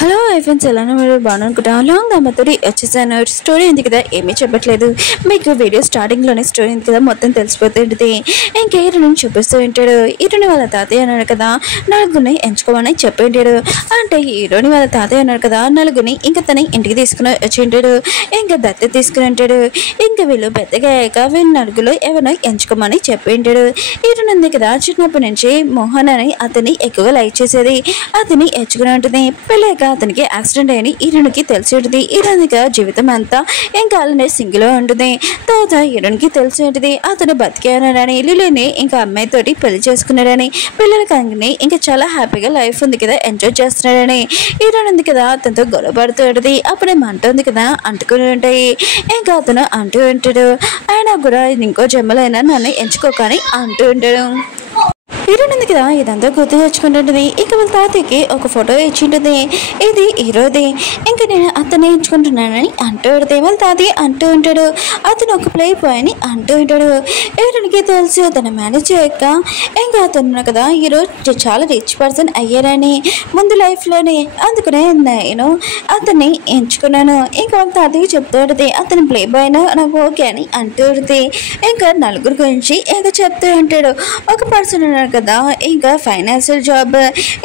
Hello friends, ఎలానో మీరు బాగునుకుంటా long అమ్మతోటి వచ్చేసాను. స్టోరీ ఉంది కదా, ఏమీ చెప్పట్లేదు. మీకు వీడియో స్టార్టింగ్లోనే స్టోరీ ఉంది కదా, మొత్తం తెలిసిపోతుంది. ఇంకా హీరోని చూపిస్తూ ఉంటాడు. హీరోని వాళ్ళ తాతయ్య అన్నాడు కదా, నలుగురిని ఎంచుకోమని చెప్పి ఉంటాడు. అంటే హీరోని వాళ్ళ తాతయ్య అన్నాడు కదా, నలుగురిని ఇంకా తన ఇంటికి తీసుకుని వచ్చి ఉంటాడు. ఇంకా దత్తత తీసుకుని ఉంటాడు. ఇంకా వీళ్ళు పెద్దగా అయ్యాక వీళ్ళు నలుగురు ఎవరినో ఎంచుకోమని చెప్పి ఉంటాడు. హీరోని ఉంది కదా, చిన్నప్పటి నుంచి మోహన్ అని అతన్ని ఎక్కువ లైక్ చేసేది. అతన్ని ఎంచుకుని ఉంటుంది. పెళ్ళాక అతనికి యాక్సిడెంట్ అయ్యి హీరోనికి తెలిసి ఉంటుంది. హీరోనిగా జీవితం అంతా ఇంకా అలానే సింగిల్ ఉంటుంది. తర్వాత హీరోనికి తెలిసి ఉంటుంది అతను బతికేనాడని, లిలీని ఇంకా అమ్మాయితోటి పెళ్లి చేసుకున్నాడని, పిల్లల కంగిని ఇంకా చాలా హ్యాపీగా లైఫ్ ఉంది కదా, ఎంజాయ్ చేస్తున్నాడని. హీరోని ఉంది కదా, అతనితో గొడవ పడుతూ ఉంటుంది. అప్పుడే మంట ఉంది కదా, అంటుకుని ఉంటాయి. ఇంకా అతను అంటూ ఉంటాడు, ఆయన కూడా ఇంకో జన్మలైనా నన్ను ఎంచుకోకని అంటూ ఉంటాడు. హీరోయిన్ ఉంది కదా, ఇదంతా గుర్తు తెచ్చుకుంటుంటుంది. ఇక వాళ్ళ తాతయ్యకి ఒక ఫోటో ఇచ్చింటుంది. ఇది హీరోది. ఇంకా నేను అతన్ని ఎంచుకుంటున్నానని అంటూ ఉంటుంది. వాళ్ళ తాతయ్య అంటూ ఉంటాడు, అతను ఒక ప్లే బాయ్ అని అంటూ ఉంటాడు. హీరోయిన్కి తెలుసు తన మేనేజ్ చేయక ఇంకా అతను కదా హీరో చాలా రిచ్ పర్సన్ అయ్యారని ముందు లైఫ్లోనే, అందుకనే నేను అతన్ని ఎంచుకున్నాను. ఇంకా వాళ్ళ తాతయ్య చెప్తూ ఉంటుంది, అతను ప్లే బాయ్ నాకు ఓకే అని అంటూ ఉంటుంది. ఇంకా నలుగురు గురించి ఇంకా చెప్తూ ఉంటాడు. ఒక పర్సన్ ఉన్నారు కదా ఇంకా ఫైనాన్షియల్ జాబ్,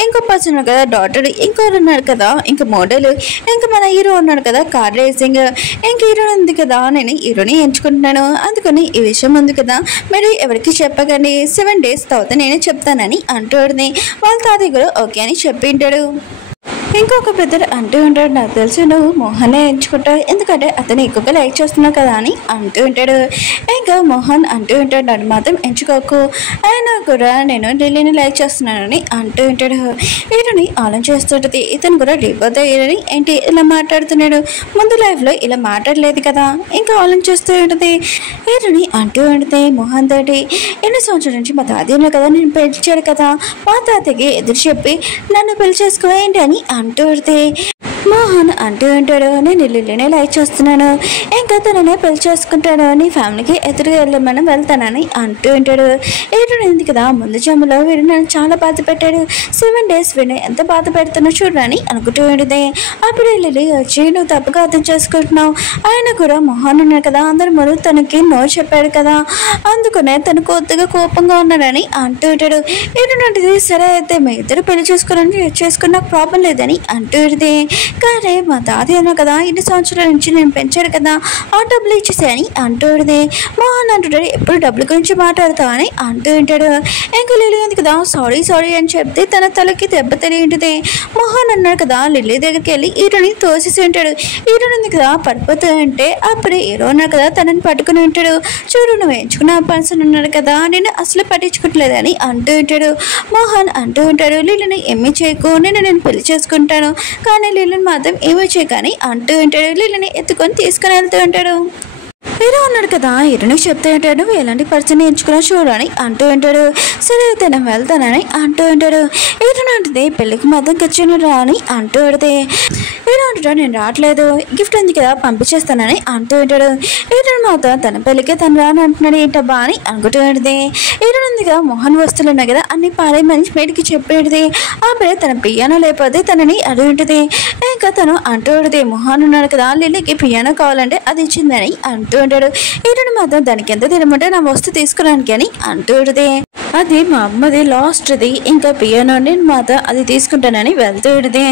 ఇంకో పర్సన్ ఉన్నారు కదా డాక్టర్, ఇంకోరు ఉన్నారు కదా ఇంకా మోడల్, ఇంకా మన హీరో ఉన్నాడు కదా కార్ రేసింగ్. ఇంకా హీరో ఉంది కదా, నేను హీరోని ఎంచుకుంటున్నాను, అందుకని ఈ విషయం ఉంది కదా మీరు ఎవరికి చెప్పకండి, 7 days తర్వాత నేనే చెప్తానని అంటూడిని. వాళ్ళ తాతయ్య కూడా ఓకే అని చెప్పింటాడు. ఇంకొక బ్రదర్ అంటూ ఉంటాడు, నాకు తెలుసు నువ్వు మోహన్నే ఎంచుకుంటావు, ఎందుకంటే అతను ఎక్కువగా లైక్ చేస్తున్నావు కదా అని అంటూ ఉంటాడు. ఇంకా మోహన్ అంటూ ఉంటాడు, నన్ను మాత్రం ఎంచుకోకు, ఆయన కూడా నేను ఢిల్లీని లైక్ చేస్తున్నానని అంటూ ఉంటాడు. వీటిని ఆలోచిస్తుంటుంది, ఇతను కూడా డివోర్స్ అయ్యారని ఏంటి ఇలా మాట్లాడుతున్నాడు, ముందు లైఫ్లో ఇలా మాట్లాడలేదు కదా, ఇంకా ఆలోచిస్తూ ఉంటుంది. వీటిని అంటూ ఉంటుంది మోహన్ తోటి, ఎన్ని సంవత్సరాల నుంచి మా తాతయ్య కదా నేను పెంచాడు కదా, మా తాతయ్యకి ఎదురు చెప్పి నన్ను పెళ్లి చేసుకోవేంటి అని అంటూ ఉంటే మోహన్ అంటూ ఉంటాడు, నేను లిల్లీనే లైక్ చేస్తున్నాను, ఇంకా తననే పెళ్లి చేసుకుంటాను, నీ ఫ్యామిలీకి ఎదురుగా వెళ్ళమని వెళ్తానని అంటూ ఉంటాడు. ఏంటంది కదా, ముందు జమ్ములో వీడు నన్ను చాలా బాధ పెట్టాడు, 7 days వీడిని ఎంత బాధ పెడుతున్నా చూడని అనుకుంటూ ఉంటుంది. అప్పుడు లిల్లీ వచ్చి నువ్వు తప్పుగా అర్థం చేసుకుంటున్నావు, ఆయన కూడా మోహన్ ఉన్నాడు కదా, అందరి ముందు తనకి నో చెప్పాడు కదా, అందుకనే తను కొద్దిగా కోపంగా ఉన్నాడని అంటూ ఉంటాడు. ఏంటంటే సరే అయితే మీ ఇద్దరు పెళ్లి చేసుకున్న ప్రాబ్లం లేదని అంటూ ఉంటుంది. కానీ మా తాతయ్య అన్నా కదా, ఇన్ని సంవత్సరాల నుంచి నేను పెంచాడు కదా, ఆ డబ్బులు ఇచ్చేసాయని అంటూ ఉంటుంది. మోహన్ అంటుంటాడు, ఎప్పుడు డబ్బుల గురించి మాట్లాడతావు అని అంటూ ఉంటాడు. ఇంకా లిల్లీ ఉంది కదా, సారీ అని చెప్తే తన తలకి దెబ్బ తెలియంటుంది. మోహన్ అన్నాడు కదా, లిల్లీ దగ్గరికి వెళ్ళి హీరోని తోసేసి ఉంటాడు. హీరోని ఉంది కదా పడిపోతూ ఉంటే అప్పుడే హీరో ఉన్నాడు కదా తనని పట్టుకుని ఉంటాడు. చూడు నువ్వు ఎంచుకున్న పర్సన్ ఉన్నాడు కదా, నేను అసలు పట్టించుకోవట్లేదని అంటూ ఉంటాడు. మోహన్ అంటూ ఉంటాడు, లిల్లీని ఏమీ చేయకు, నేను పెళ్లి చేసుకుంటాను, కానీ లిల్లీని మాత్రం ఏమీ చేయకని అంటూ ఉంటాడు. లిల్లీని ఎత్తుకొని తీసుకుని వెళ్తూ ఉంటాడు. హీరో ఉన్నాడు కదా, హీరోని చెప్తూ ఉంటాడు, నువ్వు ఎలాంటి పర్సన్ ఎంచుకున్నా చూడని అంటూ ఉంటాడు. సరే అయితే నేను వెళ్తానని అంటూ ఉంటాడు. హీరోని అంటుంది, పెళ్ళికి మాత్రం ఖర్చును రా అని అంటూ ఉంటుంది. హీరో అంటాడు, నేను రావట్లేదు, గిఫ్ట్ ఉంది కదా పంపించేస్తానని అంటూ ఉంటాడు. హీరోని మాత్రం తన పెళ్ళికి తను రాని అంటున్నాడు ఏంటబ్బా అని అనుకుంటూ ఉంటుంది. హీరోని ఉంది కదా, మోహన్ వస్తువులు ఉన్నాయి కదా అన్ని పారేయమని మేడికి చెప్పేది. అప్పుడే తన పియానో లేకపోతే తనని అడిగి ఉంటుంది. ఇంకా తను అంటూ ఉంటుంది, మోహన్ ఉన్నాడు కదా లిల్లీకి పియానో కావాలంటే అది ఇచ్చిందని అంటూ ఉంటాడు. హీరోని మాత్రం దానికి ఎంత తినమంటే నా వస్తువు తీసుకురానికి అని అంటూ ఉంటుంది. అది మా అమ్మది లాస్ట్ది, ఇంకా పియానో నేను మాత్రం అది తీసుకుంటానని వెళ్తూ ఉంటుంది.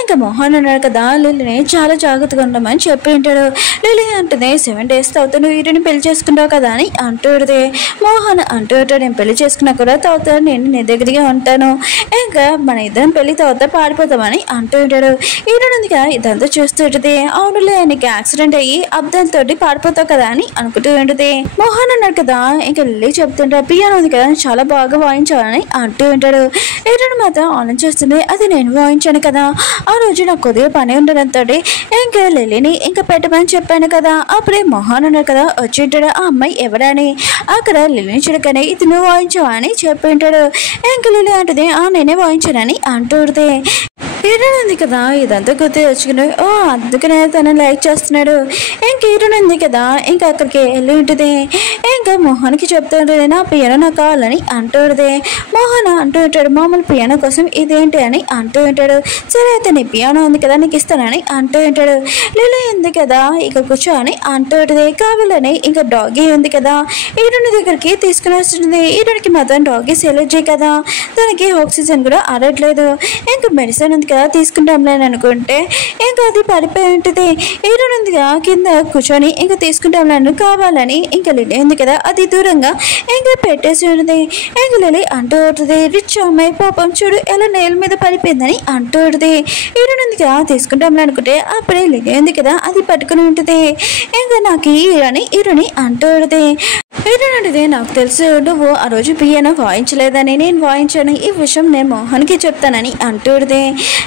ఇంకా మోహన్ ఉన్నాడు కదా, లిల్లీని చాలా జాగ్రత్తగా ఉండమని చెప్పి ఉంటాడు. లిల్లీ అంటుంది, 7 days తర్వాత నువ్వు హీరోని పెళ్లి చేసుకుంటావు కదా అని అంటూ ఉంటుంది. మోహన్ అంటూ ఉంటాడు, నేను పెళ్లి చేసుకున్నా కూడా తర్వాత నేను నీ దగ్గరగా ఉంటాను, ఇంకా మన ఇద్దరం పెళ్లి తర్వాత పాడిపోతామని అంటూ ఉంటాడు. హీరోని ఉంది కదా ఇదంతా చూస్తూ ఉంటుంది. అవునులే, నీకు యాక్సిడెంట్ అయ్యి అబ్దాలతో పాడిపోతావు కదా అని అనుకుంటూ ఉంటుంది. మోహన్ అన్నాడు కదా, ఇంకా లిల్లీ చెప్తుంటాడు, పియానో ఉంది కదా చాలా బాగా వాయించాలని అంటూ ఉంటాడు. హీరోని మాత్రం ఆలోచిస్తుంది, అది నేను వాయించాను కదా, ఆ రోజు నాకు కొద్దిగా పని ఉండడంతో ఇంకా లిల్లీని ఇంకా పెట్టమని చెప్పాను కదా. అప్పుడే మోహన్ ఉన్నాడు కదా వచ్చి ఉంటాడు, ఆ అమ్మాయి ఎవరని అక్కడ లిల్లీని చూడగానే ఇది నువ్వు వాయించావా అని చెప్పి ఉంటాడు. ఇంకా లిల్లీ అంటుంది, నేనే వాయించానని అంటూ ఉంటుంది. హీరోయిన్ ఉంది కదా ఇదంతా గుర్తు తెచ్చుకుని అందుకనే తను లైక్ చేస్తున్నాడు. ఇంక హీరోయిన్ ఉంది కదా ఇంకా అక్కడికి వెళ్ళి ఉంటుంది. ఇంకా మోహన్కి చెప్తూ ఉంటుంది నా పియానో నాకు కావాలని అంటూ ఉంటుంది. మోహన్ అంటూ ఉంటాడు మామూలు పియానో కోసం ఇదేంటి అని అంటూ ఉంటాడు. సరే అయితే నీ పియానో ఉంది కదా నీకు ఇస్తానని అంటూ ఉంటాడు. లిలీ ఉంది కదా ఇక కూర్చో అని అంటూ ఉంటుంది. కావాలని ఇంకా డాగీ ఉంది కదా హీరోయిన్ దగ్గరికి తీసుకుని వస్తుంది. హీరోయిన్కి మాత్రం డాగీ సెలెక్ట్ కదా దానికి ఆక్సిజన్ కూడా ఆడట్లేదు. ఇంకా మెడిసిన్ ఉంది కదా తీసుకుంటాంలే అనుకుంటే ఇంకా అది పడిపోయి ఉంటుంది. హీరోయిన్ ఉందిగా కింద కూర్చొని ఇంకా తీసుకుంటాంలేను కావాలని ఇంకా లిలీ ఉంది కదా అది దూరంగా ఇంకా పెట్టేసి ఉంటుంది. ఇంకా లిలీ అంటూ ఉంటుంది రిచ్ అమ్మాయి పాపం చూడు ఎలా నేల మీద పడిపోయిందని అంటూ ఉంటుంది. హీరోయిన్ ఉంది కదా తీసుకుంటాంలే అనుకుంటే అప్పుడే లిలీ ఉంది కదా అది పట్టుకుని ఉంటుంది. ఇంకా నాకు అని హీరోని అంటూ ఉంటుంది. హీరోయిన్ అంటే నాకు తెలుసు నువ్వు ఆ రోజు పియానో వాయించలేదని నేను వాయించాను ఈ విషయం నేను మోహన్కి చెప్తానని అంటూ ఉంటుంది.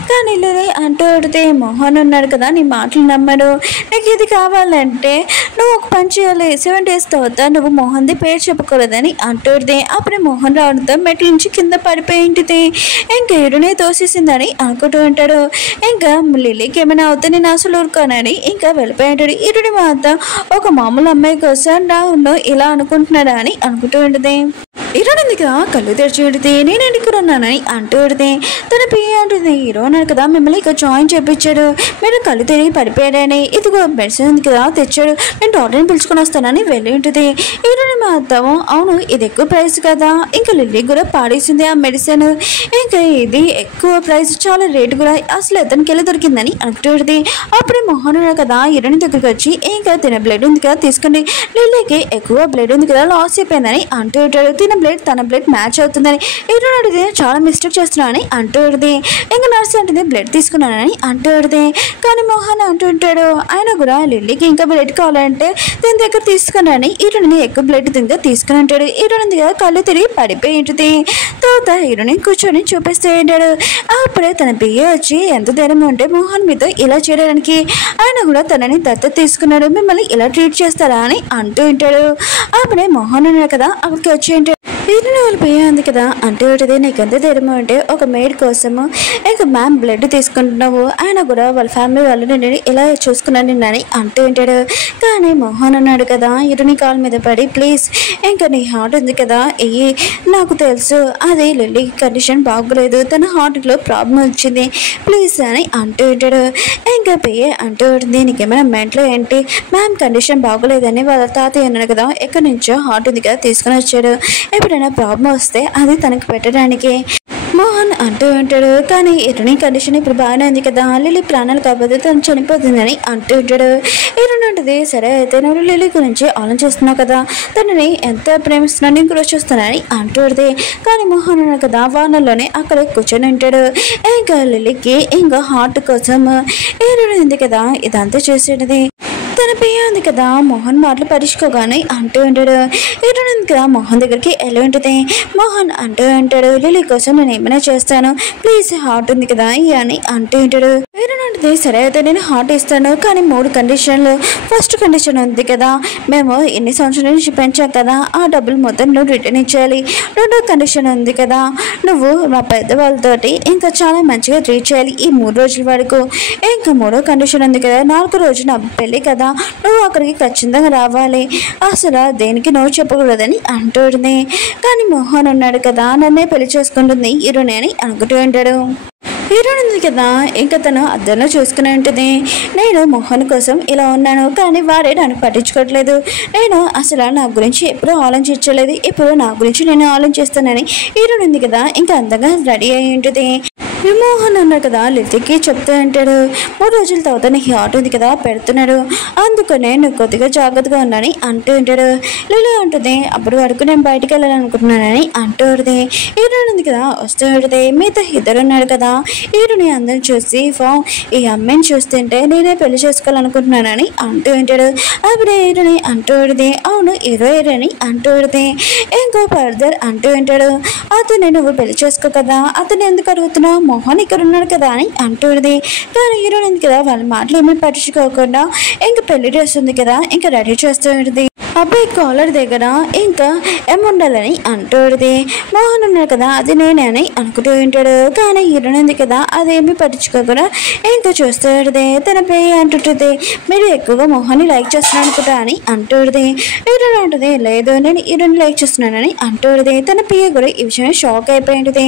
కానీ లిలీ అంటూ ఉంటుంది మోహన్ ఉన్నాడు కదా నీ మాటలు నమ్మడు నీకు ఇది కావాలంటే నువ్వు ఒక పని చేయాలి 7 days తర్వాత నువ్వు మోహన్ది పేరు చెప్పకూడదని అంటూ ఉంటుంది. అప్పుడే మోహన్ రావడంతో మెట్ల నుంచి కింద పడిపోయి ఉంటుంది. ఇంకా హీరోనే తోసేసిందని అనుకుంటూ ఉంటాడు. ఇంకా లిలీకి ఏమైనా అవుతే నేను అసలు ఊరుకోనని ఇంకా వెళ్ళిపోయి ఉంటాడు. హీరోని మాత్రం ఒక మామూలు అమ్మాయి కోసం నా ఇలా అనుకుంటున్నాడా అని అనుకుంటూ ఉంటుంది. హీరోయిన్ ఉంది కదా కళ్ళు తెరిచి ఉంటుంది నేను ఇక్కడ ఉన్నానని అంటూ ఉంటుంది. తన పియ్య అంటుంది హీరో అన్నాడు కదా మిమ్మల్ని ఇక్కడ జాయిన్ చేయించాడు మీరు కళ్ళు తిరిగి పడిపోయాడని ఇదిగో మెడిసిన్ ఉంది కదా తెచ్చాడు నేను డాక్టర్ని పిలుచుకొని వస్తానని వెళ్ళి ఉంటుంది. హీరోయిన్ మాత్రం అవును ఇది ఎక్కువ ప్రైస్ కదా ఇంకా లిల్లీ కూడా పాడేసింది ఆ మెడిసిన్ ఇంకా ఇది ఎక్కువ ప్రైస్ చాలా రేటు కూడా అసలు అతనికి వెళ్ళి దొరికిందని అనుకుంటూ ఉంటుంది. అప్పుడే మోహన్ ఉన్నాడు కదా హీరోయిన్ దగ్గరికి వచ్చి ఇంకా తిన బ్లడ్ ఉంది కదా తీసుకోండి లిల్లీకి ఎక్కువ బ్లడ్ ఉంది కదా లాస్ అయిపోయిందని అంటూ ఉంటాడు. తన బ్లడ్ మ్యాచ్ అవుతుందని హీరోయిన్ అడిగితే చాలా మిస్టేక్ చేస్తున్నానని అంటూ ఉంటుంది. ఇంకా నర్స్ అంటుంది బ్లడ్ తీసుకున్నానని అంటూ ఉంటుంది. కానీ మోహన్ అంటూ ఉంటాడు ఆయన కూడా లిల్లీకి ఇంకా బ్లడ్ కావాలంటే దీని దగ్గర తీసుకున్నానని హీరోయిన్ ఎక్కువ బ్లడ్ దీనిగా తీసుకుని ఉంటాడు. హీరోయిన్ దగ్గర కళ్ళు తిరిగి పడిపోయి ఉంటుంది. తర్వాత హీరోయిన్ కూర్చొని చూపిస్తూ ఉంటాడు. అప్పుడే తన పియ్య వచ్చి ఎంత ధైర్యం ఉంటే మోహన్ మీతో ఇలా చేయడానికి ఆయన కూడా తనని దత్తత తీసుకున్నాడు మిమ్మల్ని ఇలా ట్రీట్ చేస్తారా అని అంటూ ఉంటాడు. అప్పుడే మోహన్ ఉన్నాడు కదా అక్కడికి వచ్చి ఉంటాడు. హీరోయిన్ వాళ్ళు పోయింది కదా అంటూ ఉంటుంది నీకు ఎంత ధైర్యం అంటే ఒక మేడ్ కోసము ఇంకా మ్యామ్ బ్లడ్ తీసుకుంటున్నావు ఆయన కూడా వాళ్ళ ఫ్యామిలీ వాళ్ళు నేను ఇలా చూసుకున్నాను నిన్నని అంటూ ఉంటాడు. కానీ మోహన్ అన్నాడు కదా హీరోయిన్ కాల్ మీద పడి ప్లీజ్ ఇంకా నీ హార్ట్ ఉంది కదా నాకు తెలుసు అది లిల్లీ కండిషన్ బాగోలేదు తన హార్ట్లో ప్రాబ్లం వచ్చింది ప్లీజ్ అని అంటూ ఉంటాడు. ఇంకా పియ్య అంటూ ఉంటుంది నీకేమైనా మెంట్లో ఏంటి మ్యామ్ కండిషన్ బాగోలేదని వాళ్ళ తాతయ్య అన్నాడు కదా ఎక్కడి నుంచో హార్ట్ ఉంది కదా తీసుకుని వచ్చాడు ఎప్పుడైనా ప్రాబ్లం వస్తే అది తనకు పెట్టడానికి మోహన్ అంటూ ఉంటాడు. కానీ హీరోయిన్ కండిషన్ ఇప్పుడు బాగానే ఉంది కదా లిల్లీ ప్రాణాలు కాకపోతే తను చనిపోతుందని అంటూ ఉంటాడు. హీరోయిన్ ఉంటుంది సరే అయితే నువ్వు లిల్లీ గురించి ఆలోచిస్తున్నావు కదా తనని ఎంత ప్రేమిస్తున్నాను నేను కూడా చూస్తున్నానని అంటూ ఉంటుంది. కానీ మోహన్ ఉన్నాడు కదా వానల్లోనే అక్కడ కూర్చొని ఉంటాడు. ఇంకా లిల్లీకి ఇంకా హార్ట్ కోసం హీరోయిన్ ఉంది కదా ఇదంతా చేసేది తన పియ్య ఉంది కదా మోహన్ మాటలు పరుచుకోగానే అంటూ ఉంటాడు. హీరోయిన్ కదా మోహన్ దగ్గరికి వెళ్ళి ఉంటుంది. మోహన్ అంటూ ఉంటాడు లిల్లీ కోసం నేను ఏమైనా చేస్తాను ప్లీజ్ హార్ట్ ఉంది కదా అని అంటూ ఉంటాడు. హీరోయిన్ ఉంటుంది సరే అయితే నేను హార్ట్ ఇస్తాను కానీ 3 కండిషన్లు ఫస్ట్ కండిషన్ ఉంది కదా మేము ఎన్ని సంవత్సరాల నుంచి పెంచాం కదా ఆ డబ్బులు మొత్తం నువ్వు రిటర్న్ ఇచ్చేయాలి. రెండో కండిషన్ ఉంది కదా నువ్వు మా పెద్దవాళ్ళతోటి ఇంకా చాలా మంచిగా ట్రీట్ చేయాలి ఈ 3 రోజుల వరకు. ఇంకా 3వ కండిషన్ ఉంది కదా 4వ రోజు నా పెళ్ళి కదా నువ్వు అక్కడికి ఖచ్చితంగా రావాలి అసలు దేనికి నువ్వు చెప్పకూడదని అంటుంది. కానీ మోహన్ ఉన్నాడు కదా నన్నే పెళ్లి చేసుకుంటుంది హీరోయిన్ అని అనుకుంటూ ఉంటాడు. హీరోయిన్ ఉంది కదా ఇంకా తను అద్దంలో చూసుకుని ఉంటుంది నేను మోహన్ కోసం ఇలా ఉన్నాను కానీ వాడే నన్ను పట్టించుకోవట్లేదు నేను అసలు నా గురించి ఎప్పుడూ ఆలోచించలేదు ఇప్పుడు నా గురించి నేను ఆలోచిస్తానని హీరోయిన్ ఉంది కదా ఇంకా అందంగా రెడీ అయి ఉంటుంది. మోహన్ అన్నాడు కదా లిల్లీకి చెప్తూ ఉంటాడు 3 రోజుల తర్వాత నీ హార్ట్ ఉంది కదా పెడుతున్నాడు అందుకనే నువ్వు కొద్దిగా జాగ్రత్తగా ఉన్నాని అంటూ ఉంటాడు. లిల్లీ ఉంటుంది అప్పటి వరకు నేను బయటకు వెళ్ళాలనుకుంటున్నానని అంటూ ఉంటుంది. హీరోయిన్ ఉంది కదా వస్తూ ఉంటుంది మిగతా ఇద్దరు ఉన్నాడు కదా హీరోని అందరూ చూసి ఈ అమ్మాయిని చూస్తుంటే నేనే పెళ్లి చేసుకోవాలనుకుంటున్నానని అంటూ ఉంటాడు. అప్పుడే హీరోని అంటూ ఉంటుంది అవును హీరోయిన్ అంటూ ఉంటుంది. ఇంకో ఫర్దర్ అంటూ ఉంటాడు అతను నువ్వు పెళ్లి చేసుకో కదా అతను ఎందుకు అడుగుతున్నావు మోహన్ ఇక్కడ ఉన్నాడు కదా అని అంటుంది. కానీ హీరోయిన్ ఉంది కదా వాళ్ళ మాటలు ఏమీ పట్టించుకోకుండా ఇంకా పెళ్లి డ్రెస్ ఉంది కదా ఇంకా రెడీ చేస్తూ ఉంటుంది. అబ్బాయి కాలర్ దగ్గర ఇంకా ఏముండాలని అంటుంది. మోహన్ ఉన్నాడు కదా అది నేనే అని అనుకుంటూ ఉంటాడు. కానీ హీరోయిన్ ఉంది కదా అదేమి పట్టించుకోకుండా ఇంకా చూస్తూ ఉంటుంది. తన పేరు అంటుంటుంది, మీరు ఎక్కువగా మోహన్ని లైక్ చేస్తున్నాను అనుకుంటా అని అంటుంది. హీరోయిన్ అంటుంది, లేదు నేను హీరోయిన్ లైక్ చేస్తున్నానని అంటుంది. తన పేరు కూడా ఈ విషయం షాక్ అయిపోయి ఉంటుంది.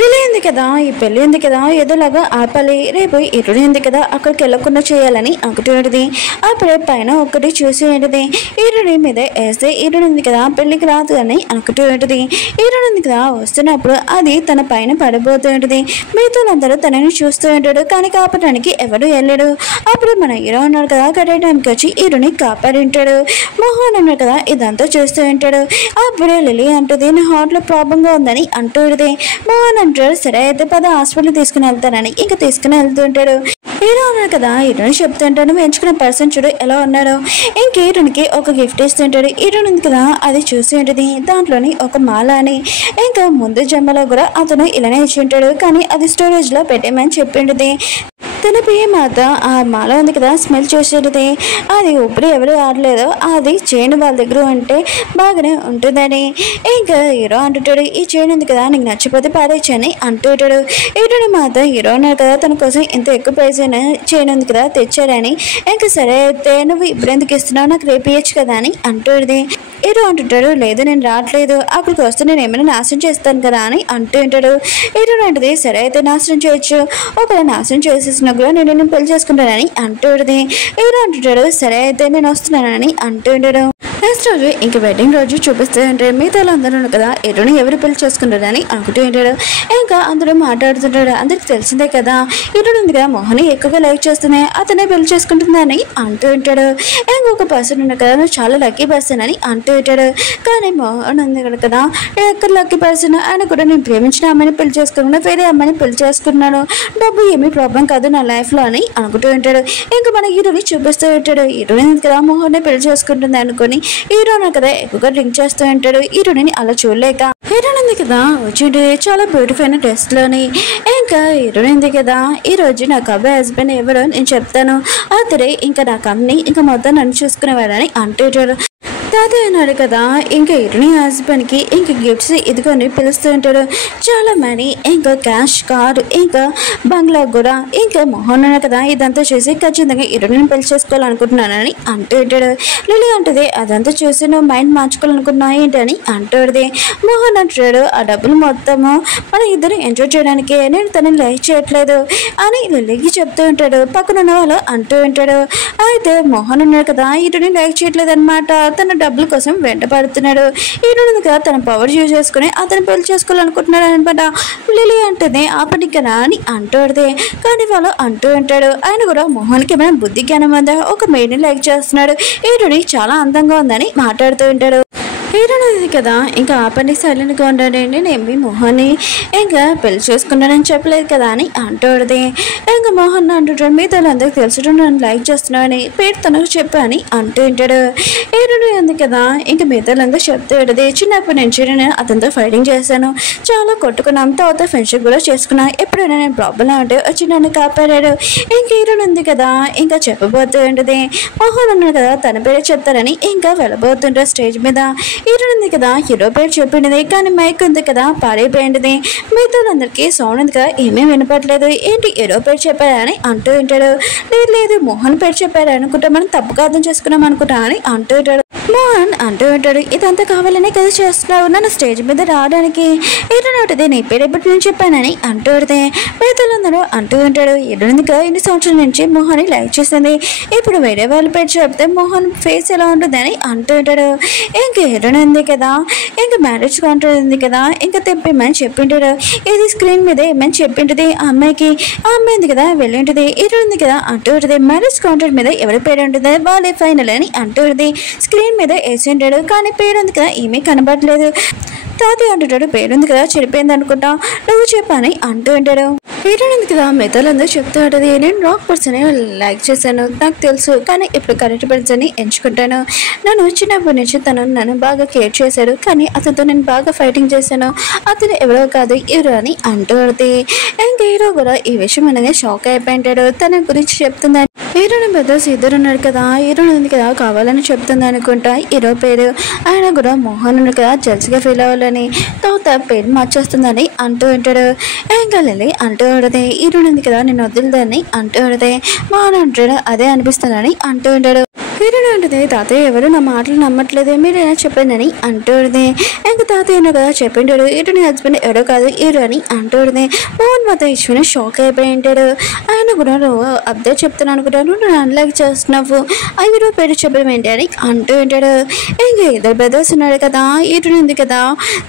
లిలీ ఉంది కదా ఈ పెళ్ళి ఉంది కదా ఏదోలాగా ఆపాలి, రేపు ఇరుడు ఉంది కదా అక్కడికి వెళ్ళకుండా చేయాలని అనుకుంటుంది. అప్పుడే పైన ఒకటి చూసి ఉంటుంది. ఈరుడి మీద వేస్తే ఈరుడు ఉంది కదా పెళ్ళికి రాదు అని అనుకుంటూ ఉంటుంది. ఈరుడు ఉంది కదా వస్తున్నప్పుడు అది తన పైన పడిపోతూ ఉంటుంది. మిగతాలందరూ తనని చూస్తూ ఉంటాడు, కానీ కాపాడడానికి ఎవరు వెళ్ళాడు. అప్పుడు మన హీరో ఉన్నాడు కదా కట్టే టైంకి వచ్చి ఈరుని కాపాడి ఉంటాడు. మోహన్ ఉన్నాడు కదా ఇదంతా చూస్తూ ఉంటాడు. అప్పుడే లిలీ అంటుంది, నా హార్ట్లో ప్రాబ్లంగా ఉందని అంటుంది. మోహన్ అంటాడు, సరే అయితే పద హాస్పిటల్ తీసుకుని వెళ్తానని ఇంకా తీసుకుని వెళ్తుంటాడు. హీరో ఉన్నాడు కదా హీరోని చెప్తుంటాడు, నువ్వు ఎంచుకున్న పర్సన్ చూడు ఎలా ఉన్నాడో. ఇంక హీరోనికి ఒక గిఫ్ట్ ఇస్తుంటాడు. హీరోని ఉంది కదా అది చూసి ఉంటుంది. దాంట్లోని ఒక మాల అని ఇంకా ముందు జన్మలో కూడా అతను ఇలానే ఇచ్చి ఉంటాడు, కానీ అది స్టోరేజ్లో పెట్టేమని చెప్పింటుంది. తన పియ్య మాత ఆ మాల ఉంది కదా స్మెల్ చూసేది, అది ఇప్పుడు ఎవరు ఆడలేదో అది చైన్ వాళ్ళ దగ్గర ఉంటే బాగానే ఉంటుందని ఇంకా హీరో అంటుంటాడు. ఈ చైన్ ఉంది కదా నీకు నచ్చిపోతే పారేయచ్చని అంటుంటాడు. హీరోని మాత హీరో ఉన్నారు కదా తన కోసం ఇంత ఎక్కువ ప్రైజ్ అయిన చైన్ ఉంది కదా తెచ్చాడని ఇంకా సరే అయితే నువ్వు ఇప్పుడు ఎందుకు ఇస్తున్నావు నాకు రేపు ఇయ్యచ్చు కదా అని అంటుంది. హీరో అంటుంటాడు, లేదు నేను రావట్లేదు, అక్కడికి వస్తే నేను ఏమైనా నాశనం చేస్తాను కదా అని అంటూ ఉంటాడు. హీరో అంటుంది, సరే అయితే నాశనం చేయొచ్చు, ఒకవేళ నాశనం చేసేసిన కూడా నేను పెళ్లి చేసుకుంటానని అంటుంది. హీరో అంటుంటాడు, సరే అయితే నేను వస్తున్నానని అంటుంటాడు. నెక్స్ట్ రోజు ఇంక వెడ్డింగ్ రోజు చూపిస్తూ ఉంటాడు. మిగతా అందరూ కదా హీరోని ఎవరు పెళ్లి చేసుకుంటారని అనుకుంటూ ఉంటాడు. ఇంకా అందరూ మాట్లాడుతుంటాడు. అందరికి తెలిసిందే కదా హీరోని ఉంది కదా మోహన్ని ఎక్కువగా లైక్ చేస్తూనే అతనే పెళ్లి చేసుకుంటుందని అంటూ ఉంటాడు. ఇంకొక పర్సన్ ఉన్న కదా నువ్వు చాలా లక్కీ పర్సన్ అని అంటూ ఉంటాడు. కానీ మోహన్ ఉంది కదా ఎక్కడ లక్కీ పర్సన్, ఆయన కూడా నేను ప్రేమించిన అమ్మాయిని పెళ్లి చేసుకున్నాను, వేరే అమ్మాయిని పెళ్లి చేసుకున్నాను, డబ్బు ఏమీ ప్రాబ్లం కాదు నా లైఫ్లో అని అనుకుంటూ ఉంటాడు. ఇంకా మన హీరోని చూపిస్తూ ఉంటాడు. హీరోని కదా మోహన్నే పెళ్లి చేసుకుంటుంది అనుకుని హీరోని కదా ఎక్కువగా డ్రింక్ చేస్తూ ఉంటాడు. హీరోని అలా చూడలేక హీరోయిన్ ఉంది కదా వచ్చి చాలా బ్యూటిఫుల్ అయిన టెస్ట్ లోని ఇంకా హీరోయిన్ ఉంది కదా ఈ రోజు నాకు అబ్బాయి హస్బెండ్ ఎవరో నేను చెప్తాను, అతడే ఇంకా నా కంపెనీ ఇంకా మొత్తం నన్ను చూసుకునేవాడని అంటుంటాడు. తాతయ్య అన్నాడు కదా ఇంకా హీరోని హస్బెండ్కి ఇంకా గిఫ్ట్స్ ఇదిగోని పిలుస్తూ ఉంటాడు. చాలా మనీ ఇంకా క్యాష్ కారు ఇంకా బంగ్లా కూడా ఇంకా మోహన్ కదా ఇదంతా చూసి ఖచ్చితంగా హీరోని పెళ్లి చేసుకోవాలనుకుంటున్నానని అంటూ ఉంటాడు. లిలీ అంటుంది, అదంతా చూసి నువ్వు మైండ్ మార్చుకోవాలనుకుంటున్నావు ఏంటని అంటాడు. మోహన్ అంటాడు, ఆ డబ్బులు మొత్తము మన ఇద్దరు ఎంజాయ్ చేయడానికి నేను తనని లైక్ చేయట్లేదు అని లిలీకి చెప్తూ ఉంటాడు. పక్కన ఉన్న వాళ్ళు అంటూ ఉంటాడు. అయితే మోహన్ ఉన్నాడు కదా హీరోని లైక్ చేయట్లేదు అనమాట, తన డబ్బుల కోసం వెంట పడుతున్నాడు. హీరోని కదా తన పవర్ యూజ్ చేసుకుని అతను పెళ్లి చేసుకోవాలనుకుంటున్నాడు అనమాట. లిలీ అంటుంది ఆపటి కదా అని అంటాడు. కానీ వాళ్ళు అంటూ ఉంటాడు ఆయన కూడా మోహన్కి ఏమైనా బుద్ధి జ్ఞానం ఉందా, ఒక మేడ్ని లైక్ చేస్తున్నాడు, హీరోని చాలా అందంగా ఉందని మాట్లాడుతూ ఉంటాడు. హీరోయిన్ ఉంది కదా ఇంకా ఆపండి సైలెంట్గా ఉండండి, నేను మోహన్ని ఇంకా పెళ్లి చేసుకున్నానని చెప్పలేదు కదా అని అంటాడు. ఇంకా మోహన్ అంటుంటాడు, మీతో అందరికి తెలుసు నన్ను లైక్ చేస్తున్నాడని పేరు తనకు చెప్పు అని అంటూ ఉంటాడు. హీరోయిన్ ఉంది కదా ఇంకా మిగతాలందరూ చెప్తూ ఉంటుంది, చిన్నప్పటి నుంచి నేను అతనితో ఫైటింగ్ చేశాను, చాలా కొట్టుకున్నాం, తర్వాత ఫ్రెండ్షిప్ కూడా చేసుకున్నాను, ఎప్పుడైనా నేను ప్రాబ్లం అంటే వచ్చి నన్ను కాపాడాడు. ఇంక హీరోయిన్ ఉంది కదా ఇంకా చెప్పబోతూ ఉంటుంది. మోహన్ ఉన్నాడు కదా తన పేరు చెప్తారని ఇంకా వెళ్ళబోతుంటారు స్టేజ్ మీద. హీరోయిన్ ఉంది కదా హీరో పేరు చెప్పింది, కానీ మైక్ ఉంది కదా పాడైపోయింది. మిగతా అందరికీ సౌండ్ ఉంది కదా ఏమీ వినపట్లేదు, ఏంటి హీరో పేరు చెప్పారని అంటూ ఉంటాడు. లేదు మోహన్ పేరు చెప్పారు అనుకుంటా, మనం తప్పుగా అర్థం చేసుకున్నాం అనుకుంటా అని అంటూ ఉంటాడు. మోహన్ అంటూ ఉంటాడు, ఇదంతా కావాలనే కదా చేస్తున్నావు నన్ను స్టేజ్ మీద రావడానికి, హీరోయిన్ ఉంటుంది నీ పేరు ఎప్పుడు నేను చెప్పానని అంటూ ఉంటే మిగతాలందరూ అంటూ ఉంటాడు. హీరోయిన్ కదా ఇన్ని సంవత్సరాల నుంచి మోహన్ని లైక్ చేసింది, ఇప్పుడు వేరే వాళ్ళ పేరు చెప్తే మోహన్ ఫేస్ ఎలా ఉంటుందని అంటూ ఉంటాడు. ఇంకా హీరోయిన్ ఉంది కదా ఇంకా మ్యారేజ్ కాంట్రాక్ట్ ఉంది కదా ఇంకా తెప్పిమని చెప్పింటాడు. ఇది స్క్రీన్ మీద ఏమని చెప్పింటుంది ఆ అమ్మాయికి, ఆ అమ్మాయి ఉంది కదా వెళ్ళి ఉంటుంది. హీరోయిన్ ఉంది కదా అంటూ ఉంటుంది, మ్యారేజ్ కాంట్రాక్ట్ మీద ఎవరి పేరు ఉంటుంది వాళ్ళే ఫైనల్ అని అంటూ ఉంటుంది. స్క్రీన్ మీద వేసి ఉంటాడు, కానీ పేరు ఉంది కదా ఏమీ కనబడలేదు. తాతయ్య అంటుంటాడు, పేరుంది కదా చెడిపోయింది అనుకుంటా, నువ్వు చెప్పని అంటూ ఉంటాడు. హీరోయిన్ ఉంది కదా మెథలందరూ చెప్తూ ఉంటుంది, నేను రాంగ్ పర్సన్ లైక్ చేశాను నాకు తెలుసు, కానీ ఇప్పుడు కరెక్ట్ పర్సన్ని ఎంచుకుంటాను, నన్ను చిన్నప్పటి నుంచి తను నన్ను బాగా కేర్ చేశాడు, కానీ అతనితో నేను బాగా ఫైటింగ్ చేశాను, అతను ఎవరో కాదు హీరో అని అంటూ ఉంటుంది. ఇంకా హీరో కూడా ఈ విషయం అనేది షాక్ అయిపోయింటాడు, తన గురించి చెప్తుందని హీరోని బ్రదర్స్ ఇద్దరు ఉన్నారు కదా, హీరోని ఉంది కదా కావాలని చెప్తుంది అనుకుంటా హీరో పేరు. ఆయన కూడా మోహన్ ఉన్నాడు కదా జల్సిగా ఫీల్ అవ్వాలని తర్వాత పేరు మార్చేస్తుందని అంటూ ఉంటాడు. ఇంకా లలి అంటూ ఉండదే హీరోని ఉంది కదా నేను వదిలిదాన్ని అంటూ ఉండదే మోహన్ అంటాడు అదే అనిపిస్తుందని అంటూ ఉంటాడు. హీరోని ఉంటుంది తాతయ్య ఎవరు నా మాటలు నమ్మట్లేదు మీరేనా చెప్పండి అంటూ ఉండదే. ఇంకా తాతయ్య కదా చెప్పింటాడు హీరోని హస్బెండ్ ఎవరో కాదు హీరో అని అంటూ ఉండదే. మోహన్ మాత్రం ఇచ్చుకుని షాక్ అయిపోయి ఉంటాడు. ఆయన కూడా నువ్వు అప్డేట్ చెప్తున్నాను అనుకుంటాను నువ్వు అన్లాక్ చేస్తున్నావు ఆ హీరో పేరు చెప్పడం ఏంటి అని అంటూ ఉంటాడు. ఇంకా ఇద్దరు బ్రదర్స్ ఉన్నాడు కదా హీరోని ఉంది కదా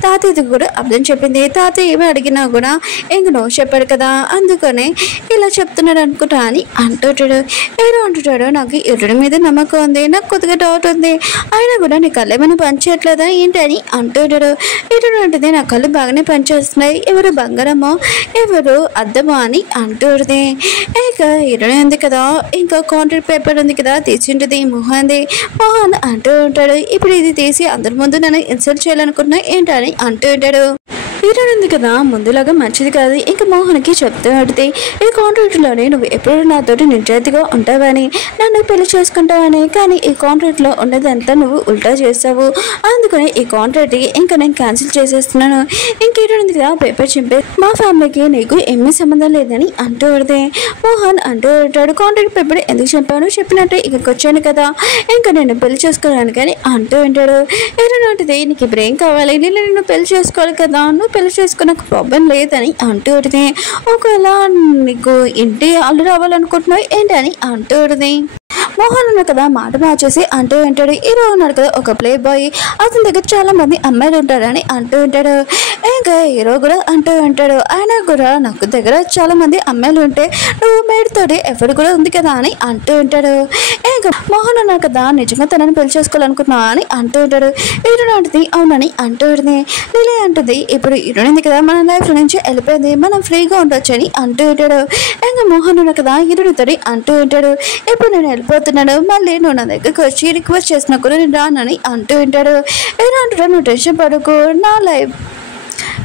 తాతయ్యకి కూడా అర్థం చెప్పింది. తాతయ్య ఏమి అడిగినా కూడా ఇంక నువ్వు చెప్పాడు కదా అందుకని ఇలా చెప్తున్నాడు అనుకుంటా అని అంటుంటాడు. హీరో అంటుంటాడు నాకు హీరోని మీద నమ్మకం ఉంది నాకు కొద్దిగా డౌట్ ఉంది అయినా కూడా నీ కళ్ళు ఏమైనా పనిచేయట్లేదా ఏంటి అని అంటుంటాడు. హీరోని ఉంటుంది నా కళ్ళు బాగానే పనిచేస్తున్నాయి ఎవరు బంగారమో ఎవరు అద్దమో అని అంటుంది. ఇంకా హీరోని ఉంది కదా ఇంకా కాంట్రాక్ట్ పేపర్ ఉంది కదా తీసింటుంది మోహన్ అంటూ ఉంటాడు ఇప్పుడు ఇది తీసి అందరి ముందు నన్ను ఇన్సల్ట్ చేయాలనుకున్నా ఏంటని అంటూ ఉంటాడు. హీరోయిన్ ఉంది కదా ముందులాగా మంచిది కాదు ఇంకా మోహన్కి చెప్తూ ఉంటుంది ఈ కాంట్రాక్ట్లోనే నువ్వు ఎప్పుడు నాతోటి నిజాయితీగా ఉంటావని నన్ను పెళ్లి చేసుకుంటావని కానీ ఈ కాంట్రాక్ట్లో ఉన్నదంతా నువ్వు ఉల్టా చేస్తావు అందుకని ఈ కాంట్రాక్ట్ ఇంకా నేను క్యాన్సిల్ చేసేస్తున్నాను. ఇంక హీరోయిన్ ఉంది కదా పేపర్ చింపే మా ఫ్యామిలీకి నీకు ఏమీ సంబంధం లేదని అంటూ ఉంటుంది. మోహన్ అంటూ ఉంటాడు కాంట్రాక్ట్ పేపర్ ఎందుకు చెప్పాను చెప్పినట్టు ఇక్కడికి వచ్చాను కదా ఇంకా నేను పెళ్లి చేసుకోవాలని కానీ అంటూ ఉంటాడు. హీరోయిన్ ఉంటుంది నీకు ఇప్పుడు ఏం కావాలి నేను పెళ్లి చేసుకోవాలి కదా నువ్వు పెళ్లి చేసుకున్న ప్రాబ్లం లేదని అంటూ ఉంటుంది. ఒకవేళ నీకు ఇంటి అల్లు రావాలనుకుంటున్నావు ఏంటని అంటూ ఉంటుంది. మోహన్ ఉన్నాడు కదా మాట మార్చేసి అంటూ ఉంటాడు. హీరో ఉన్నాడు కదా ఒక ప్లే బాయ్ అతని దగ్గర చాలా మంది అమ్మాయిలు ఉంటారని అంటూ ఉంటాడు. ఇంకా హీరో కూడా అంటూ ఉంటాడు ఆయన కూడా నాకు దగ్గర చాలా మంది అమ్మాయిలు ఉంటే నువ్వు మేడితోటి ఎవరు కూడా ఉంది కదా అని అంటూ ఉంటాడు. ఇంకా మోహన్ ఉన్నాడు కదా నిజంగా తనని పెళ్లి చేసుకోవాలనుకున్నావా అని అంటూ ఉంటాడు. హీరో అంటుంది అవునని అంటూ ఉంటుంది. లిలీ అంటుంది ఇప్పుడు హీరోయిన్ ఉంది కదా మన లైఫ్ నుంచి వెళ్ళిపోయింది మనం ఫ్రీగా ఉండొచ్చు అని అంటూ ఉంటాడు. ఇంకా మోహన్ ఉన్నాడు కదా హీరోనితో అంటూ ఉంటాడు ఇప్పుడు నేను వెళ్ళిపోతున్నాడు మళ్ళీ నువ్వు నా దగ్గరకు వచ్చి రిక్వెస్ట్ చేసినా కూడా నేను రానని అంటూ ఉంటాడు. ఎలా అంటాడు నువ్వు టెన్షన్ పడుకో నా లైఫ్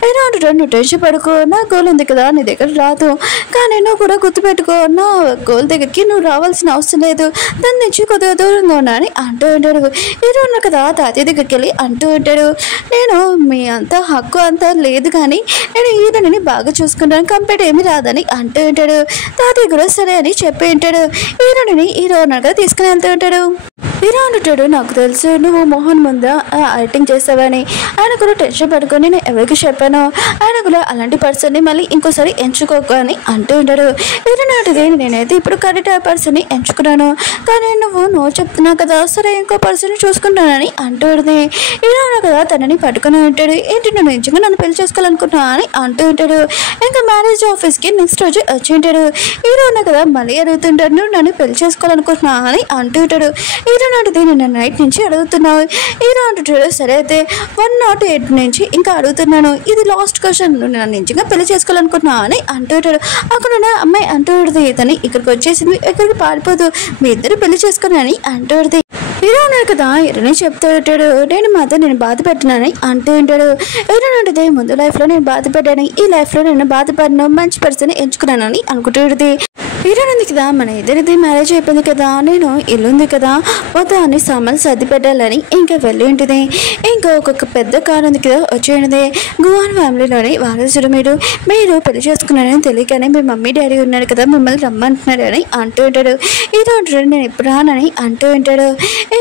అయినా అంటాడు నువ్వు టెన్షన్ పడుకో నా గోల్ ఉంది కదా నీ దగ్గర రాదు కానీ నువ్వు కూడా గుర్తుపెట్టుకో నా గోల్ దగ్గరికి నువ్వు రావాల్సిన అవసరం లేదు దాని నుంచి కొద్దిగా దూరంగా ఉన్నా అని అంటూ ఉంటాడు. హీరో ఉన్నా కదా తాతయ్య దగ్గరికి వెళ్ళి అంటూ ఉంటాడు నేను మీ అంత హక్కు అంతా లేదు కానీ నేను హీరోని బాగా చూసుకుంటాను కంప్లీట్ ఏమీ రాదని అంటూ ఉంటాడు. తాతయ్య కూడా సరే అని చెప్పి ఉంటాడు. హీరో ఉన్నా కదా తీసుకుని వెళ్తూ ఉంటాడు. హీరో అంటాడు నాకు తెలుసు నువ్వు మోహన్ ముందు యాక్టింగ్ చేస్తావని ఆయన కూడా టెన్షన్ పడుకొని నేను ఎవరికి చెప్పాను ఆయన కూడా అలాంటి పర్సన్ని మళ్ళీ ఇంకోసారి ఎంచుకోకు అని అంటూ ఉంటాడు. హీరో నాటిది నేనైతే ఇప్పుడు కరెక్ట్ పర్సన్ని ఎంచుకున్నాను కానీ నువ్వు చెప్తున్నావు కదా సరే ఇంకో పర్సన్ చూసుకుంటానని అంటూ ఉంటుంది. హీరో కదా తనని పట్టుకుని ఉంటాడు ఏంటి నువ్వు నిజంగా నన్ను పెళ్లి చేసుకోవాలనుకుంటున్నా అని అంటూ ఉంటాడు. ఇంకా మ్యారేజ్ ఆఫీస్కి నెక్స్ట్ రోజు వచ్చి ఉంటాడు. హీరో కదా మళ్ళీ అడుగుతుంటాడు నువ్వు నన్ను పెళ్లి చేసుకోవాలనుకుంటున్నా అని అంటూ ఉంటాడు. హీరో నాటిది నేను నైట్ నుంచి అడుగుతున్నావు హీరో అంటుంటాడు సరే అయితే 108 నుంచి ఇంకా అడుగుతున్నాను ఇది లాస్ట్ క్వశ్చన్ నువ్వు నన్ను నిజంగా పెళ్లి చేసుకోవాలనుకుంటున్నా అని అంటుంటాడు. అక్కడ అమ్మాయి అంటూ ఉంటుంది ఇతని ఇక్కడికి వచ్చేసింది ఎక్కడికి పారిపోదు మీ ఇద్దరు పెళ్లి చేసుకుని అని అంటూ ఉంటుంది. హీరో అన్నాడు కదా హీరోని చెప్తూ ఉంటాడు నేను మాత్రం నేను బాధ పెట్టినానని అంటూ ఉంటాడు. హీరో అంటే ముందు లైఫ్లో నేను బాధ పెట్టాను ఈ లైఫ్లో నేను బాధపడిన మంచి పర్సన్ ఎంచుకున్నానని అనుకుంటుంది. హీరో ఉంది కదా మన ఇద్దరిది మ్యారేజ్ అయిపోయింది కదా నేను ఇల్లు ఉంది కదా మొత్తం అన్ని సామాన్లు సర్ది పెట్టాలని ఇంకా వెళ్ళి ఉంటుంది. ఇంకా ఒక్కొక్క పెద్ద కారు ఉంది కదా వచ్చేది గువాన్ ఫ్యామిలీలోని వారసుడు మీరు పెళ్లి చేసుకున్నారని తెలియకనే మీ మమ్మీ డాడీ ఉన్నాడు కదా మిమ్మల్ని రమ్మంటున్నాడు అని అంటూ ఉంటాడు. హీరో అంటాడు నేను ఎప్పుడు రానని అంటూ ఉంటాడు.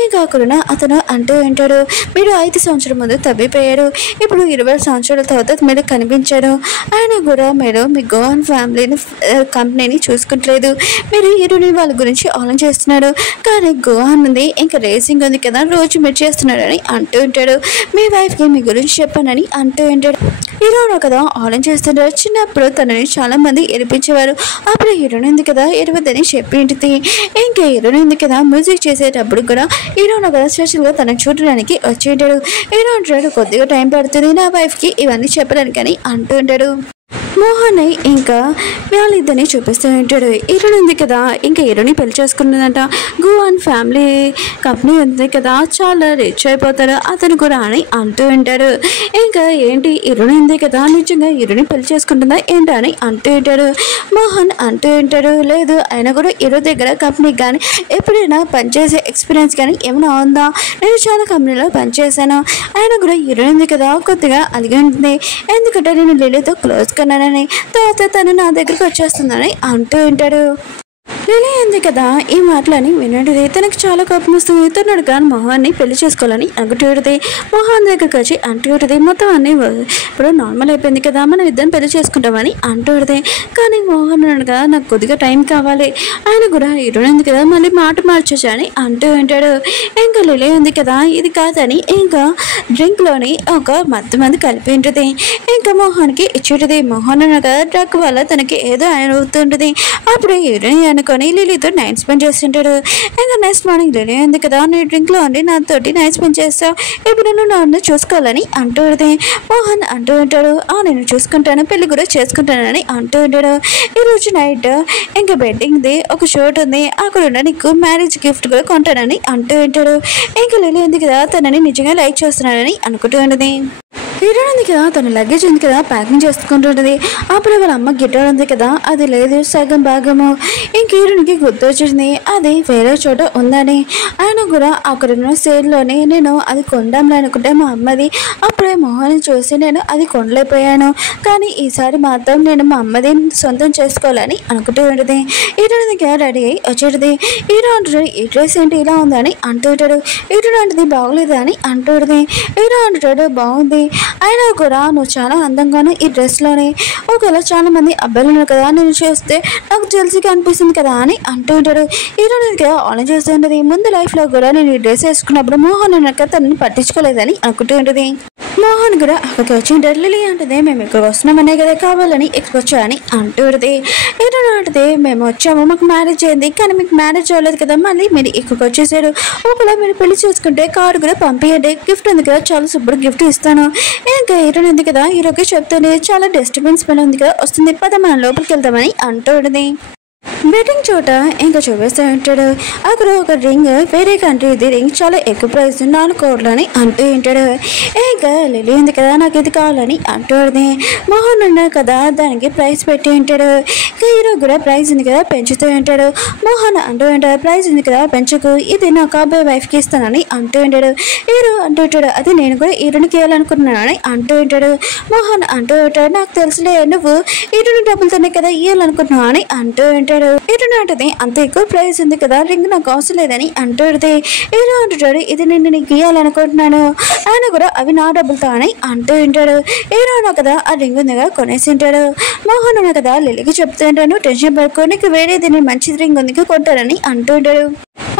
ఇంకా అక్కడ అతను అంటూ ఉంటాడు మీరు 5 సంవత్సరాల ముందు తప్పిపోయారు ఇప్పుడు 20 సంవత్సరాల తర్వాత మీరు కనిపించారు ఆయన కూడా మీరు మీ గోవాన్ ఫ్యామిలీని కంపెనీని చూసుకుంటలేదు మీరు హీరోని వాళ్ళ గురించి ఆలోచిస్తున్నాడు కానీ గోవా ఉంది ఇంకా రేసింగ్ ఉంది కదా రోజు మీరు చేస్తున్నాడు అని అంటూ ఉంటాడు. మీ వైఫ్కి మీ గురించి చెప్పానని అంటూ ఉంటాడు. హీరో కదా ఆలోచిస్తున్నాడు చిన్నప్పుడు తనని చాలా మంది ఏడిపించేవారు అప్పుడు హీరోని ఉంది కదా ఎరవద్దని చెప్పి ఉంటుంది. ఇంకా హీరోని ఉంది కదా మ్యూజిక్ చేసేటప్పుడు కూడా హీరో కదా స్పెషల్గా తనని చూడడానికి వచ్చి ఉంటాడు. హీరో అంటాడు కొద్దిగా టైం పడుతుంది నా వైఫ్కి ఇవన్నీ చెప్పడానికి అని అంటూ ఉంటాడు. మోహన్ ఇంకా వాళ్ళిద్దరిని చూపిస్తూ ఉంటాడు. హీరోయిన్ ఉంది కదా, ఇంకా హీరోని పెళ్లి చేసుకుంటుందంట. గోవాన్ ఫ్యామిలీ కంపెనీ ఉంది కదా, చాలా రిచ్ అయిపోతాడు అతను కూడా అని అంటూ ఉంటాడు. ఇంకా ఏంటి హీరోయిన్ ఉంది కదా, నిజంగా హీరోని పెళ్లి చేసుకుంటుందా ఏంటి అని అంటూ ఉంటాడు. మోహన్ అంటూ ఉంటాడు, లేదు ఆయన కూడా హీరో దగ్గర కంపెనీకి కానీ ఎప్పుడైనా పనిచేసే ఎక్స్పీరియన్స్ కానీ ఏమైనా ఉందా, నేను చాలా కంపెనీలో పనిచేశాను, ఆయన కూడా హీరోయిన్ ఉంది కదా కొద్దిగా అలిగి ఉంటుంది, ఎందుకంటే నేను లిలీతో క్లోజ్ కన్నానని, తర్వాత తను నా దగ్గరికి వచ్చేస్తుందని అంటూ ఉంటాడు. లిలీ ఉంది కదా ఈ మాటలని వినడిది తనకు చాలా కోపం వస్తుంది. తను అడగాను మోహన్ని పెళ్లి చేసుకోవాలని అనుకుంటుంది. మోహన్ దగ్గరికి వచ్చి అంటుంది, మొత్తం అన్ని ఇప్పుడు నార్మల్ అయిపోయింది కదా, మనం ఇద్దరిని పెళ్లి చేసుకుంటామని అంటుంది. కానీ మోహన్ అనగా నాకు కొద్దిగా టైం కావాలి, ఆయన కూడా హీరోయిన్ ఉంది కదా మళ్ళీ మాట మార్చొచ్చు అని అంటూ ఉంటాడు. ఇంకా లిలీ ఉంది కదా ఇది కాదని ఇంకా డ్రింక్లోని ఒక మంది కలిపి ఉంటుంది. ఇంకా మోహన్కి ఇచ్చేటుంది. మోహన్ అనగా డ్రగ్ వల్ల తనకి ఏదో ఆయన అవుతుంటుంది. అప్పుడు హీరోయిన్ అనుకొని లిలీతో నైట్ స్పెండ్ చేస్తుంటాడు. ఇంకా నెక్స్ట్ మార్నింగ్ లిలీ ఉంది కదా, నీ డ్రింక్లో ఉండి నాతోటి నైట్ స్పెండ్ చేస్తావు, ఇప్పుడు నువ్వు నన్ను చూసుకోవాలని అంటుంది. మోహన్ అంటూ ఉంటాడు, నేను చూసుకుంటాను, పెళ్లి కూడా చేసుకుంటానని అంటూ ఉంటాడు. ఈరోజు నైట్ ఇంకా బెడ్డింగ్ది ఒక షూట్ ఉంది, అక్కడ నీకు మ్యారేజ్ గిఫ్ట్ కూడా కొంటానని అంటూ ఉంటాడు. ఇంకా లిలీ ఉంది కదా తనని నిజంగా లైక్ చేస్తున్నానని అనుకుంటూ ఉంటుంది. హీరోయిన్ ఉంది కదా తన లగేజ్ ఉంది కదా ప్యాకింగ్ చేసుకుంటుంటుంది. అప్పుడు వాళ్ళ అమ్మ గిటార్ ఉంది కదా అది లేదు సగం భాగము. ఇంక హీరోయిన్కి గుర్తొచ్చింది అది వేరే చోట ఉందని. ఆయన కూడా అక్కడున్న సేల్లోనే నేను అది కొందాంలే అనుకుంటే మా అమ్మది. అప్పుడే మోహన్ చూసి నేను అది కొనలేకపోయాను, కానీ ఈసారి మాత్రం నేను మా అమ్మది సొంతం చేసుకోవాలని అనుకుంటూ ఉంటుంది. హీరోయిన్ దగ్గర రెడీ అయ్యి వచ్చేది. హీరో అంటాడు, ఈ డ్రెస్ ఏంటి ఇలా ఉందని అంటూ ఉంటాడు. హీరోయిన్ అంటది బాగోలేదు అని అంటూ ఉంటుంది. హీరో అంటాడు బాగుంది, అయినా కూడా నువ్వు చాలా అందంగాను ఈ డ్రెస్లోనే, ఒకవేళ చాలా మంది అబ్బాయిలు ఉన్నారు కదా నేను చూస్తే నాకు జెల్సీగా అనిపిస్తుంది కదా అని అంటూ ఉంటాడు. హీరోయిన్ కదా ఆలోచన చేస్తూ ఉంటుంది, ముందు లైఫ్లో కూడా నేను ఈ డ్రెస్ వేసుకున్నప్పుడు మోహన్ అన్నాక తనని పట్టించుకోలేదని అనుకుంటూ ఉంటుంది. మోహన్ కూడా అక్కడికి వచ్చి లిలీ అంటది, మేము ఇక్కడికి వస్తున్నామనే కదా కావాలని ఇక్కడికి వచ్చామని అంటూ ఉంటుంది. హీరోయిన్ అంటది, మేము వచ్చాము మాకు మ్యారేజ్ అయింది, కానీ మీకు మ్యారేజ్ అవ్వలేదు కదా, మళ్ళీ మీరు ఇక్కడికి వచ్చేసాడు, ఒకవేళ మీరు పెళ్లి చేసుకుంటే కార్డు కూడా పంపించండి, గిఫ్ట్ ఉంది కదా చాలా సూపర్ గిఫ్ట్ ఇస్తాను. ఇంకా హీరోయిన్ ఉంది కదా హీరోకి చెప్తుంది, చాలా డిస్టర్బెన్స్ పని ఉంది కదా వస్తుంది, పద మనం లోపలికి వెళ్తామని అంటూ ఉంటుంది. వెడ్డింగ్ చోట ఇంకా చూపిస్తూ ఉంటాడు. అక్కడ ఒక రింగ్ వేరే కంట్రీ, ఇది రింగ్ చాలా ఎక్కువ ప్రైస్ 4 కోట్లు అని అంటూ ఉంటాడు. ఇంకా లిలీ ఉంది కదా నాకు ఇది కావాలని అంటుంది. మోహన్ ఉన్నాడు కదా దానికి ప్రైస్ పెట్టి ఉంటాడు. హీరో కూడా ప్రైస్ ఉంది కదా పెంచుతూ ఉంటాడు. మోహన్ అంటూ ఉంటాడు, ప్రైస్ ఉంది కదా పెంచుకు, ఇది నా కాబోయే వైఫ్కి ఇస్తానని అంటూ ఉంటాడు. హీరో అంటూ ఉంటాడు, అది నేను కూడా హీరోనికి ఇవ్వాలనుకుంటున్నానని అంటూ ఉంటాడు. మోహన్ అంటూ ఉంటాడు, నాకు తెలుసులే నువ్వు హీరోని డబ్బులతోనే కదా ఇవ్వాలనుకుంటున్నావు అని అంటూ ఉంటాడు. హీరోని అంటది, అంత ఎక్కువ ప్రైస్ ఉంది కదా రింగ్ నాకు అవసరం లేదని అంటుంది. హీరో అంటాడు, ఇది నేను నీకు ఇవ్వాలనుకుంటున్నాను, ఆయన కూడా అవి నా డబ్బులతో అని అంటూ ఉంటాడు. హీరో అన్నా కదా ఆ రింగ్ ఉంది కదా కొనేసి ఉంటాడు. మోహన్ అన్నా కదా లిలీకి చెప్తూ ఉంటాను, టెన్షన్ పడుకో, నీకు వేరేది నేను మంచి రింగ్ ఉంది కొంటానని అంటూ ఉంటాడు.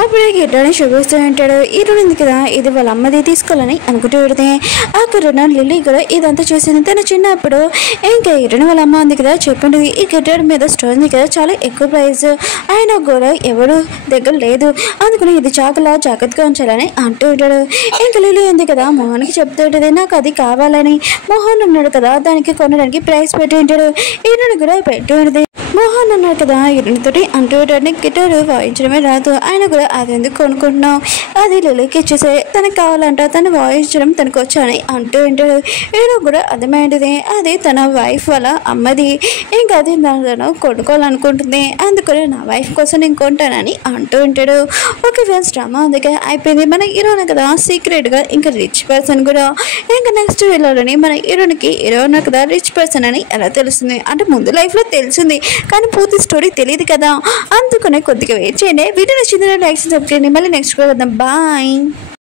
అప్పుడే గిడ్డని చూపిస్తూ ఉంటాడు. హీరోయిన్ ఉంది కదా ఇది వాళ్ళ అమ్మది తీసుకోవాలని అనుకుంటూ పెడితే అక్కడ లిల్లీ కూడా ఇదంతా చూసింది. తను చిన్నప్పుడు ఇంకా హీరోయిన్ వాళ్ళ అమ్మ ఉంది కదా చెప్పండి, ఈ గిడ్డ మీద స్టోర్ ఉంది కదా చాలా ఎక్కువ ప్రైస్, ఆయన కూడా ఎవరు దగ్గర లేదు, అందుకని ఇది జాగ్రత్తగా ఉంచాలని అంటూ ఉంటాడు. ఇంకా లిల్లీ ఉంది కదా మోహన్కి చెప్తూ ఉంటుంది, నాకు అది కావాలని. మోహన్ ఉన్నాడు కదా దానికి కొనడానికి ప్రైస్ పెట్టి ఉంటాడు. హీరోయిన్ కూడా పెట్టి ఉంటుంది. మోహన్ అన్నాడు కదా హీరోయిన్ తోటి అంటూ ఉంటాడు, గిటార్ వాయించడమే రాదు, ఆయన కూడా అది ఎందుకు కొనుక్కుంటున్నావు, అది లిలీకి ఇచ్చేసే, తనకు కావాలంట, తను వాయించడం తనకు వచ్చాని అంటూ ఉంటాడు. హీరో కూడా అర్థమైంది అది తన వైఫ్ వాళ్ళ అమ్మది, ఇంకా అది తను కొనుక్కోవాలనుకుంటుంది, అందుకని నా వైఫ్ కోసం నేను కొంటానని అంటూ ఉంటాడు. ఓకే ఫ్రెండ్స్, డ్రామా అందుకే అయిపోయింది. మన హీరోనే కదా సీక్రెట్గా ఇంకా రిచ్ పర్సన్ కూడా, ఇంకా నెక్స్ట్ వీళ్ళలోని మన హీరోనికి హీరోనే కదా రిచ్ పర్సన్ అని ఎలా తెలుస్తుంది అంటే ముందు లైఫ్లో తెలిసింది కానీ పూర్తి స్టోరీ తెలియదు కదా, అందుకనే కొద్దిగా వెయిట్ చేయండి. వీడియో నచ్చింది లైక్ సబ్స్క్రైబ్ చేయండి. మళ్ళీ నెక్స్ట్ కూడా వద్దాం. బాయ్.